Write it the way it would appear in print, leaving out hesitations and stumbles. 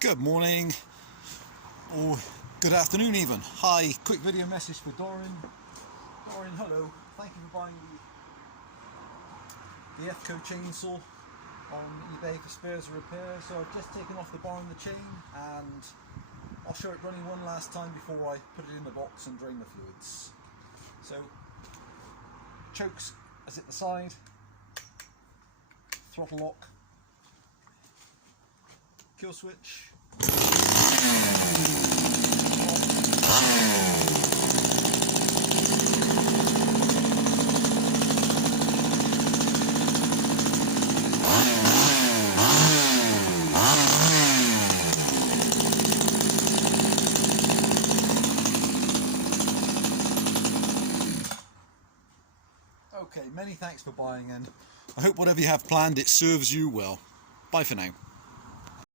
Good morning, or good afternoon even. Hi, quick video message for Dorian. Dorian, hello. Thank you for buying the Efco chainsaw on eBay for spares or repairs. So I've just taken off the bar and the chain, and I'll show it running one last time before I put it in the box and drain the fluids. So, chokes as at the side, throttle lock, kill switch, Okay, many thanks for buying, and I hope whatever you have planned, it serves you well. Bye for now.